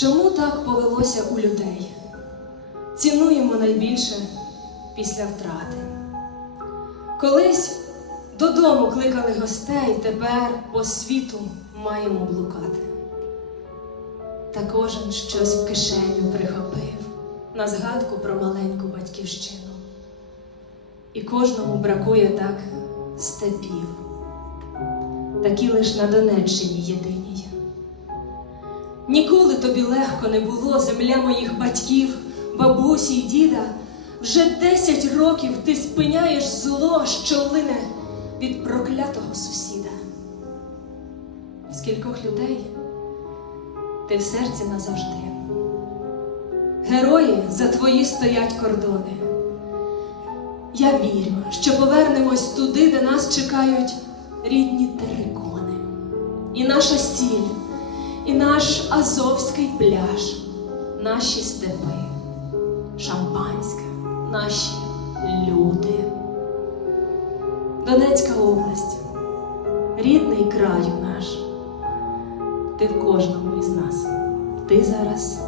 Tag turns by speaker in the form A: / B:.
A: Чому так повелося у людей? Цінуємо найбільше після втрати. Колись додому кликали гостей, тепер по світу маємо блукати. Та кожен щось в кишеню прихопив на згадку про маленьку батьківщину. І кожному бракує так степів, такі лиш на Донеччині єдиній. Ніколи тобі легко не було земля моїх батьків, бабусі й діда. Вже десять років ти спиняєш зло, що лине від проклятого сусіда. Скількох людей ти в серці назавжди. Герої за твої стоять кордони. Я вірю, що повернемось туди, де нас чекають рідні терикони. І наша сіль, і наш азовський пляж, наші степи, шампанське, наші люди. Донецька область, рідний краю наш. Ти в кожному із нас, ти зараз.